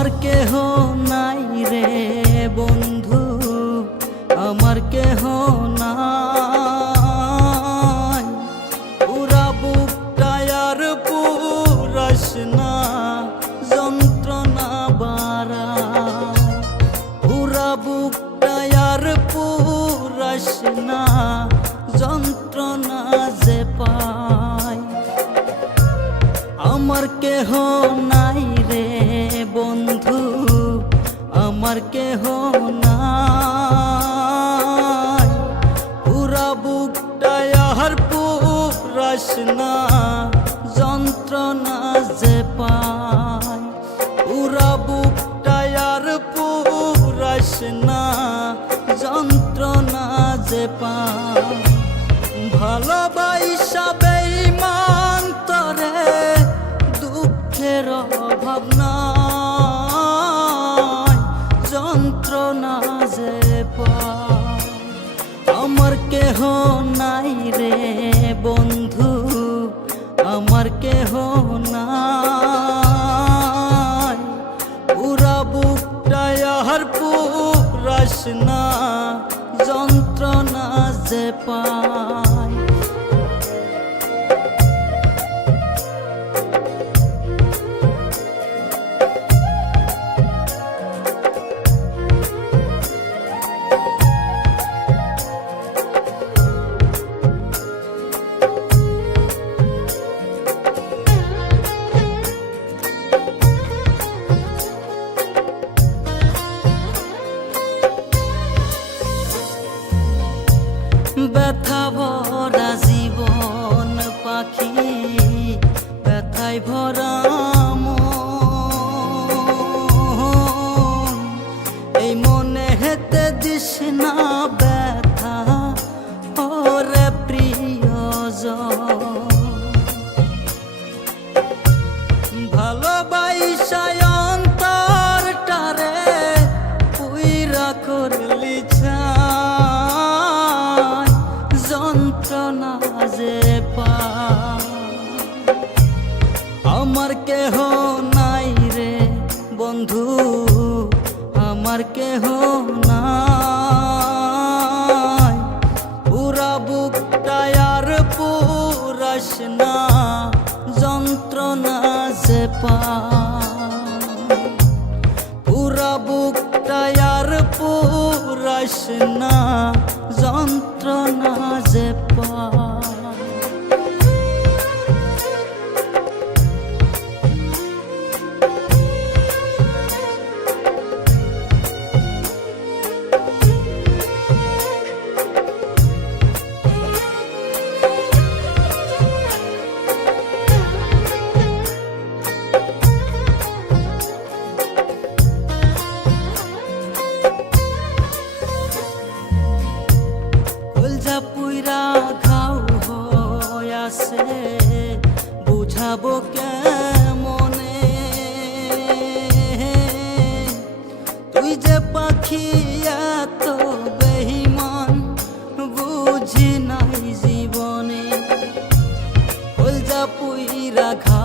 আমার কেহ নাই রে বন্ধু, আমার কেহ নাই। পুরা বুকটায় আর পুরাস না যন্ত্রণা বাড়ায়, পুরা বুকটায় আর পুরাস না যন্ত্রণা যে পায়। আমার কেহ নাই রে বন্ধু, আমার কেহ নাই। পুরা বুকটায় আর পুরাস না যন্ত্রণা যে পায়, পুরা বুকটায় আর পুরাস না যন্ত্রণা যে পায়। ভালোবাসা বেঈমান তরে দুঃখের অভাব নাই, যন্ত্রণা যে পায়। আমার কেহ নাই রে বন্ধু, আমার কেহ নাই। পুরা বুকটায় আর পুরাস না যন্ত্রণা যে পায়। ব্যথা ভরা জীবন পাখি, ব্যথায় ভরা মন। এই মনে হেতে দিস না ব্যথা ওরে প্রিয়জন। ভালোবাসায় অন্তরটারে পুইরা করলি ছাই, যন্ত্রণা যে পায়। আমার কেহ নাই রে বন্ধু, আমার কেহ নাই। পুরা বুকটায় আর পুরাস না যন্ত্রণা যে পায়, পুরা বুকটায় আর পুরাস না যন্ত্রণা যে পায়। পুইরা ঘাও হইয়াছে বুঝাবো কেমনে, তুই যে পাখি এত বেঈমান বুঝি নাই জীবনে। পুইরা ঘাও